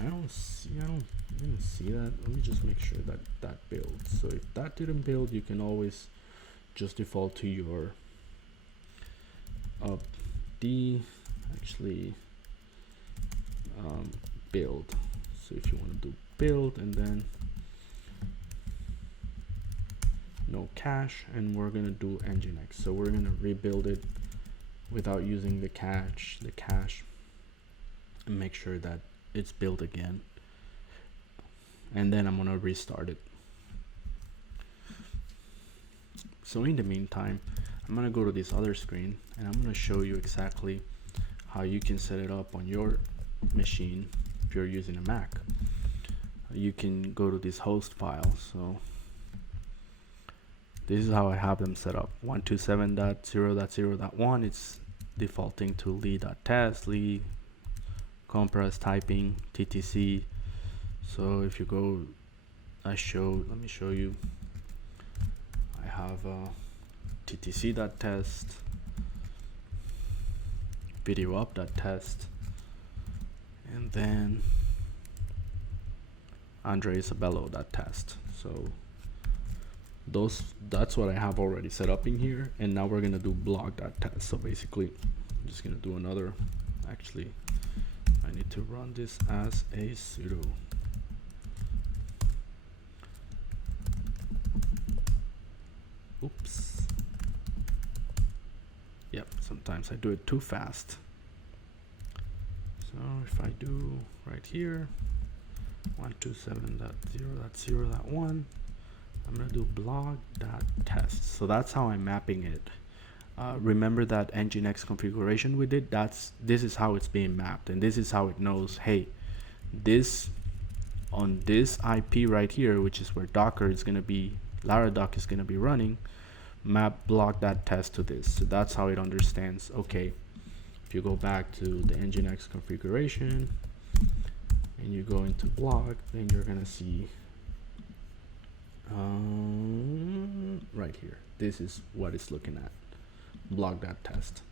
I don't didn't see that. Let me just make sure that that builds. So if that didn't build, you can always just default to your D actually build. So if you want to do build and then no cache, and we're gonna do nginx. So we're gonna rebuild it without using the cache, and make sure that it's built again. And then I'm gonna restart it. So in the meantime, I'm gonna go to this other screen and I'm gonna show you exactly how you can set it up on your machine if you're using a Mac. You can go to this host file. So this is how I have them set up. 127.0.0.1, it's defaulting to lee.test, lee compress typing ttc. So if you go, let me show you. I have ttc.test, video up.test, and then Andre Isabello.test. So that's what I have already set up in here. And now we're gonna do blog.test. So basically I'm just gonna do another, actually I need to run this as a sudo. Oops. Yep, sometimes I do it too fast. So if I do right here 127.0.0.1, I'm gonna do blog.test. So that's how I'm mapping it. Remember that nginx configuration we did? This is how it's being mapped, and this is how it knows, hey, this on this IP right here, which is where Docker is gonna be, Laradock is gonna be running, map blog.test to this. So that's how it understands, okay, if you go back to the nginx configuration and you go into blog, then you're gonna see right here, this is what it's looking at, blog.test.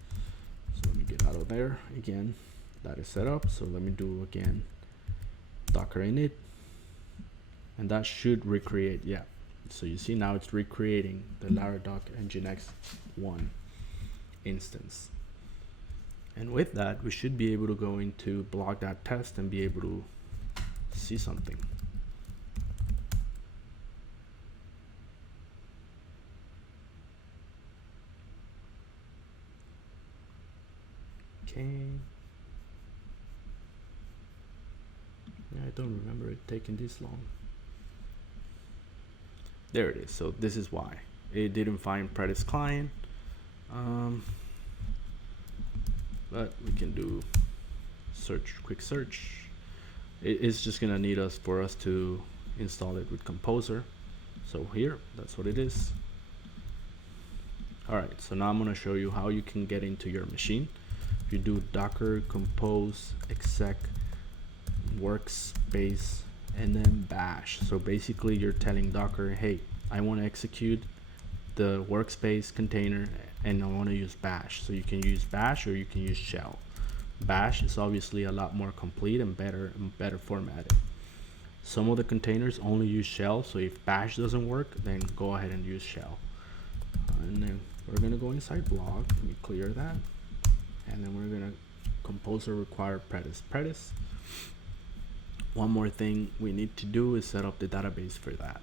So let me get out of there again. That is set up. So let me do again docker init, and that should recreate. Yeah, so you see now it's recreating the Laradock nginx 1 instance. And with that, we should be able to go into blog.test and be able to see something. Okay. Yeah, I don't remember it taking this long. There it is. So this is why it didn't find Predis client. But we can do search, quick search. It's just gonna need us for us to install it with Composer. So here, that's what it is. All right, so now I'm gonna show you how you can get into your machine. If you do docker compose exec workspace and then bash. So basically you're telling Docker, hey, I want to execute the workspace container and I want to use bash. So you can use bash or you can use shell. Bash is obviously a lot more complete and better formatted. Some of the containers only use shell, so if bash doesn't work, then go ahead and use shell. And then we're gonna go inside blog. Let me clear that, and then we're gonna composer require Predis. One more thing we need to do is set up the database for that.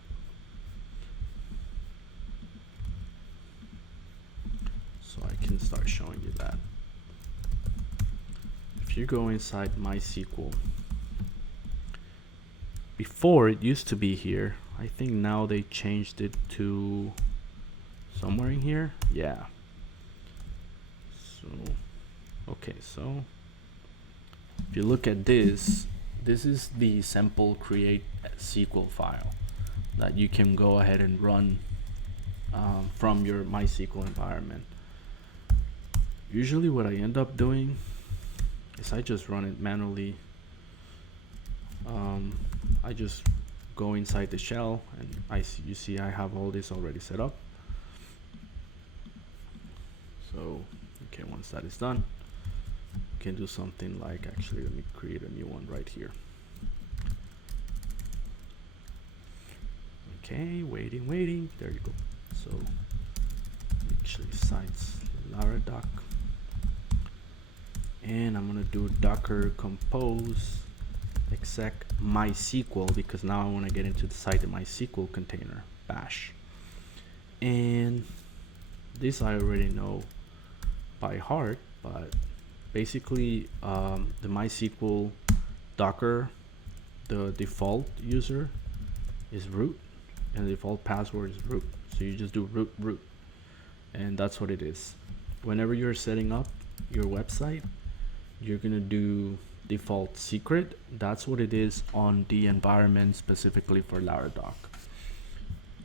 So I can start showing you that. If you go inside MySQL, before it used to be here. I think now they changed it to somewhere in here. Yeah. So, okay, so if you look at this, this is the sample create SQL file that you can go ahead and run from your MySQL environment. Usually what I end up doing is I just run it manually. I just go inside the shell and you see I have all this already set up. So okay, once that is done, you can do something like, actually let me create a new one right here. Okay, waiting. There you go. So actually sites Laradock, and I'm gonna do Docker compose exec MySQL because now I want to get into the site the MySQL container bash. And this I already know by heart, but basically the MySQL Docker, the default user is root and the default password is root, so you just do root, and that's what it is. Whenever you're setting up your website, you're gonna do default secret. That's what it is on the environment specifically for Laradock.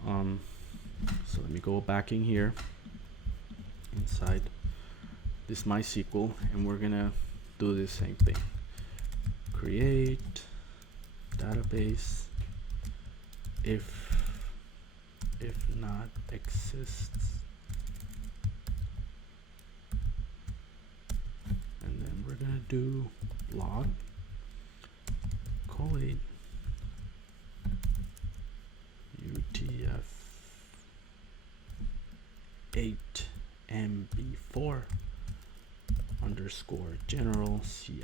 So let me go back in here inside this MySQL, and we're gonna do the same thing. Create database if not exists, and then we're gonna do log collate utf8mb4 underscore general ci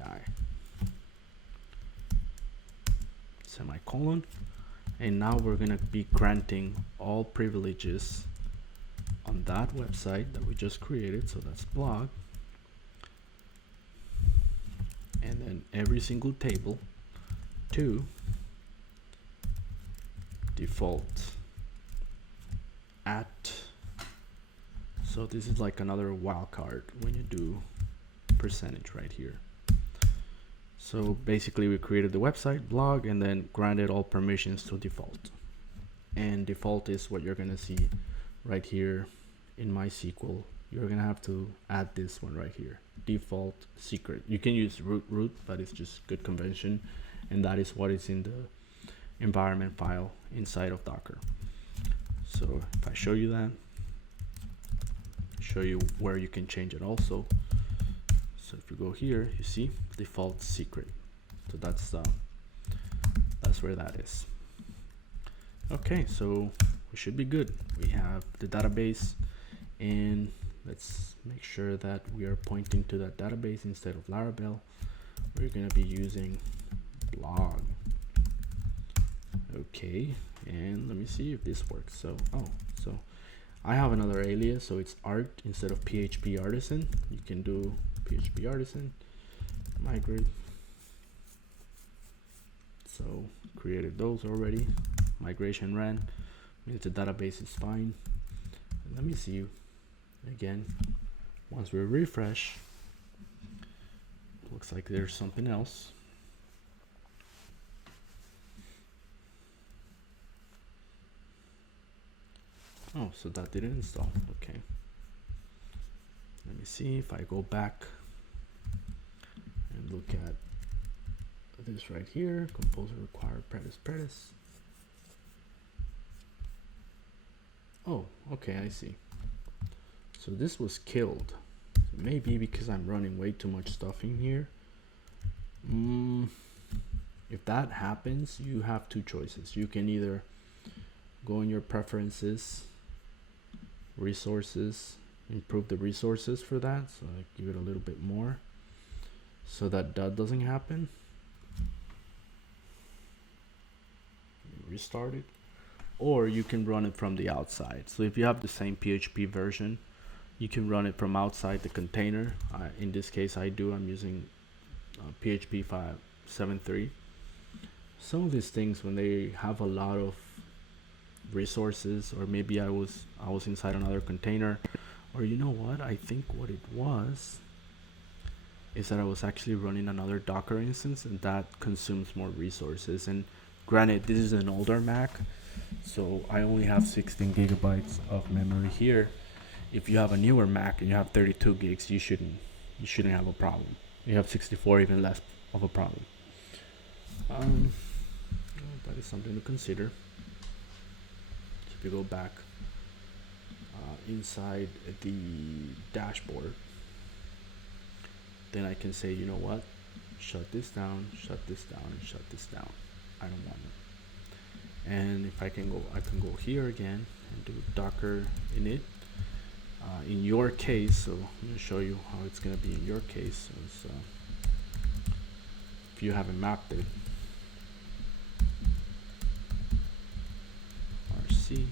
semicolon, and now we're gonna be granting all privileges on that website that we just created, so that's blog, and then every single table to default at, so this is like another wildcard when you do percentage right here. So basically we created the website blog and then granted all permissions to default, and default is what you're gonna see right here in MySQL. You're gonna have to add this one right here, default secret. You can use root, but it's just good convention, and that is what is in the environment file inside of Docker. So if I show you that, show you where you can change it also. So if you go here, you see default secret. So that's where that is. Okay, so we should be good. We have the database, and let's make sure that we are pointing to that database instead of Laravel. We're gonna be using blog. Okay, and let me see if this works. So so I have another alias, so it's art instead of PHP artisan. You can do PHP artisan, migrate. So created those already. Migration ran, means the database is fine. And let me see again. Once we refresh, looks like there's something else. Oh, so that didn't install. Okay. Let me see if I go back and look at this right here. Composer required Predis. Oh, okay, I see. So this was killed. So maybe because I'm running way too much stuff in here. If that happens, you have two choices. You can either go in your preferences, resources, improve the resources for that, so I give it a little bit more so that doesn't happen. Restart it, or you can run it from the outside. So if you have the same PHP version, you can run it from outside the container. In this case I'm using PHP 5.7.3. Some of these things, when they have a lot of resources, or maybe I was inside another container, or you know what, I think what it was is that I was actually running another Docker instance, and that consumes more resources. And granted, this is an older Mac, so I only have 16 gigabytes of memory here. If you have a newer Mac and you have 32 gigs, you shouldn't have a problem. You have 64, even less of a problem. That is something to consider. So if you go back inside the dashboard, then I can say, you know what, shut this down, and shut this down. I don't want it. And if I can go here again and do Docker init. In your case, so I'm going to show you how it's going to be in your case. So if you haven't mapped it, RC.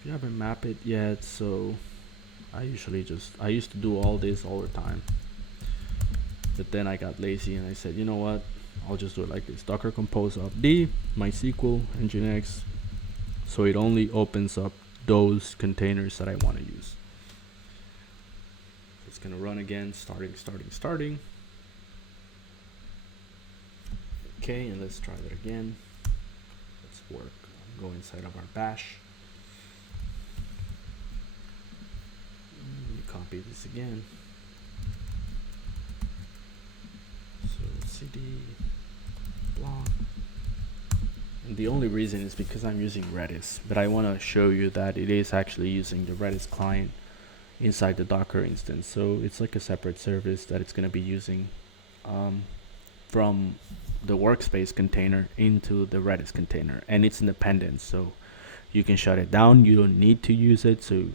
If you haven't mapped it yet, so I used to do all this all the time, but then I got lazy and I said, you know what, I'll just do it like this: Docker compose up D, MySQL, Nginx, so it only opens up those containers that I want to use. It's gonna run again, starting. Okay, and let's try that again. Let's work. Go inside of our bash. Let me copy this again. So cd block. And the only reason is because I'm using Redis, but I want to show you that it is actually using the Redis client inside the Docker instance. So it's like a separate service that it's going to be using from the workspace container into the Redis container, and it's independent, so you can shut it down. You don't need to use it. So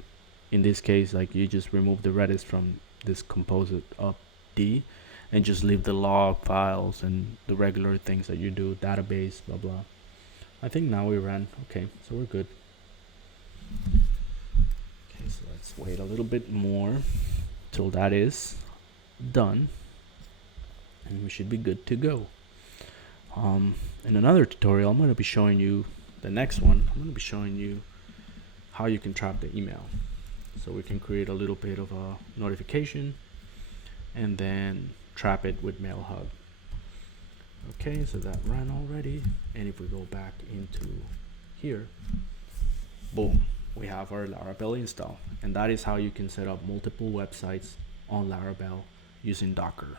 in this case, like, you just remove the Redis from this composite up D and just leave the log files and the regular things that you do, database, blah blah. I think now we ran. Okay, so we're good. Okay, so let's wait a little bit more till that is done, and we should be good to go. In another tutorial, I'm going to be showing you the next one. I'm going to be showing you how you can trap the email. So we can create a little bit of a notification and then trap it with MailHub. Okay, so that ran already. And if we go back into here, boom, we have our Laravel install. And that is how you can set up multiple websites on Laravel using Docker.